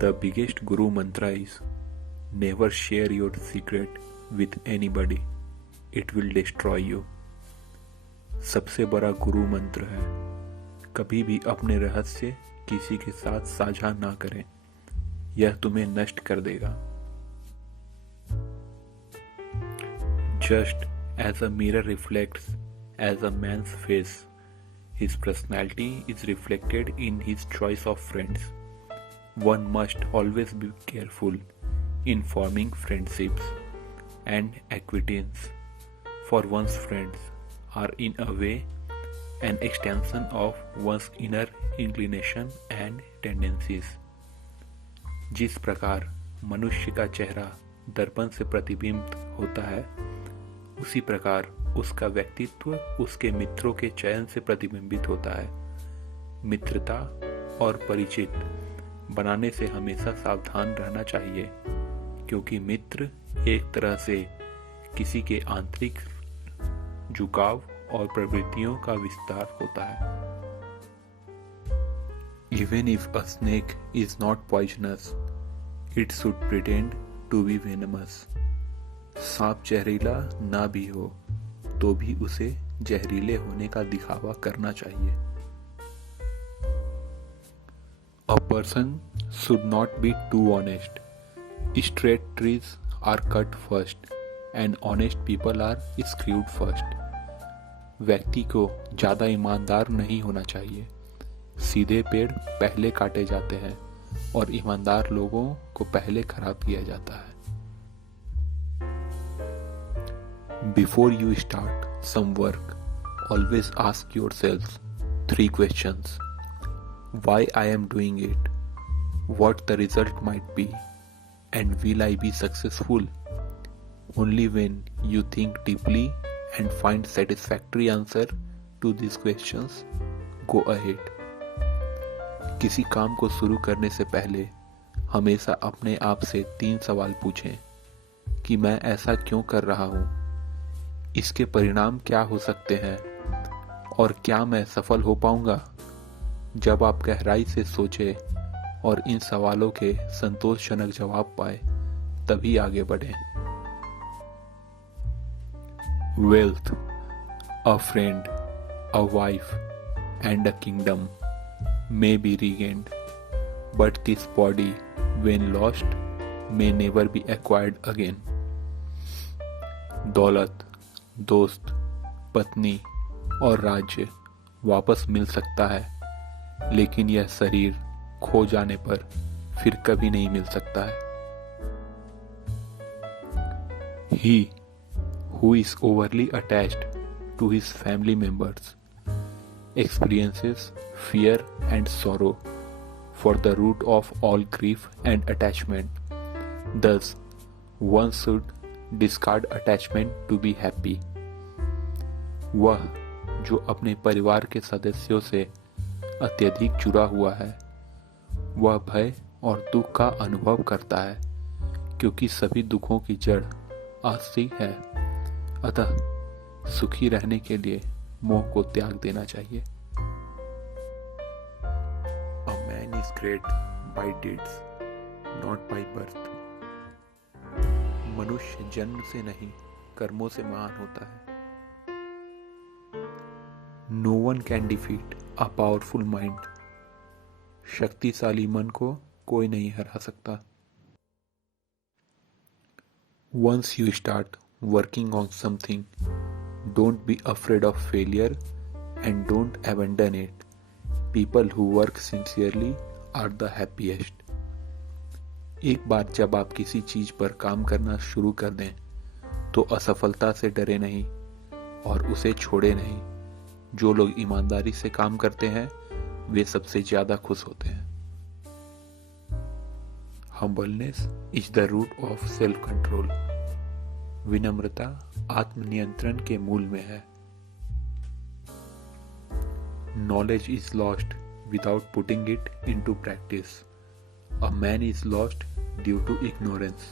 The biggest guru mantra is never share your secret with anybody. It will destroy you. सबसे बड़ा गुरु मंत्र है कभी भी अपने रहस्य किसी के साथ साझा ना करें, यह तुम्हें नष्ट कर देगा. Just as a mirror reflects as a man's face, his personality is reflected in his choice of friends. One must always be careful in forming friendships and acquaintances, for one's friends are in a way an extension of one's inner inclination and tendencies. जिस प्रकार मनुष्य का चेहरा दर्पण से प्रतिबिंबित होता है, उसी प्रकार उसका व्यक्तित्व उसके मित्रों के चयन से प्रतिबिंबित होता है. मित्रता और परिचित बनाने से हमेशा सावधान रहना चाहिए, क्योंकि मित्र एक तरह से किसी के आंतरिक झुकाव और प्रवृत्तियों का विस्तार होता है. Even if a snake is not poisonous, it should pretend to be venomous. सांप जहरीला ना भी हो तो भी उसे जहरीले होने का दिखावा करना चाहिए. A person should not be too honest. Straight trees are cut first and honest people are screwed first. व्यक्ति को ज़्यादा ईमानदार नहीं होना चाहिए. सीधे पेड़ पहले काटे जाते हैं और ईमानदार लोगों को पहले खराब किया जाता है. Before you start some work, always ask yourself 3 questions. Why I am doing it? What the result might be? And will I be successful? Only when you think deeply and find satisfactory answer to these questions, go ahead. किसी काम को शुरू करने से पहले हमेशा अपने आप से 3 सवाल पूछें कि मैं ऐसा क्यों कर रहा हूँ, इसके परिणाम क्या हो सकते हैं और क्या मैं सफल हो पाऊंगा. जब आप गहराई से सोचें और इन सवालों के संतोषजनक जवाब पाए, तभी आगे बढ़ें. Wealth, a friend, a wife, and a kingdom may be regained, but this body, when lost, may never be acquired again. दौलत, दोस्त, पत्नी और राज्य वापस मिल सकता है, लेकिन यह शरीर खो जाने पर फिर कभी नहीं मिल सकता है. He who is overly attached to his family members experiences fear and sorrow, for the root of all grief and attachment. Thus, one should discard attachment to be happy. वह जो अपने परिवार के सदस्यों से अत्यधिक जुड़ा हुआ है, वह भय और दुख का अनुभव करता है, क्योंकि सभी दुखों की जड़ आसक्ति है. अतः सुखी रहने के लिए मोह को त्याग देना चाहिए. A man is great by deeds, not by birth. मनुष्य जन्म से नहीं, कर्मों से महान होता है. No one can defeat a powerful mind. शक्तिशाली मन को कोई नहीं हरा सकता. Once you start working on something, don't be afraid of failure and don't abandon it. People who work sincerely are the happiest. एक बार जब आप किसी चीज पर काम करना शुरू कर दें, तो असफलता से डरे नहीं और उसे छोड़े नहीं. जो लोग ईमानदारी से काम करते हैं, वे सबसे ज्यादा खुश होते हैं. Humbleness is the root of self-control. विनम्रता आत्मनियंत्रण के मूल में है. Knowledge is lost without putting it into practice. A man is lost due to ignorance.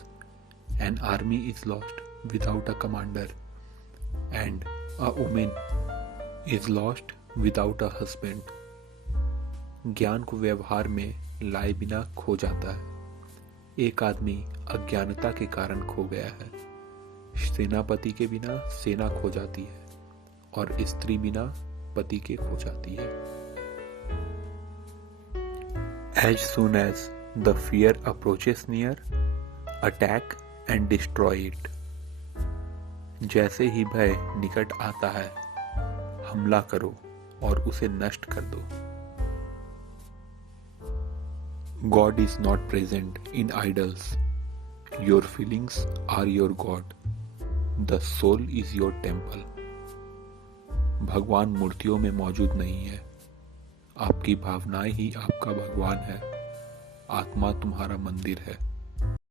An army is lost without a commander. And a woman is lost without a husband. ज्ञान को व्यवहार में लाए बिना खो जाता है. एक आदमी अज्ञानता के कारण खो गया है। सेनापति के बिना सेना खो जाती है और स्त्री बिना पति के खो जाती है। As soon as the fear approaches near, attack and destroy it. जैसे ही भय निकट आता है, हमला करो और उसे नष्ट कर दो। God is not present in idols. Your feelings are your God. The soul is your temple. भगवान मूर्तियों में मौजूद नहीं है। आपकी भावनाएं ही आपका भगवान है। आत्मा तुम्हारा मंदिर है।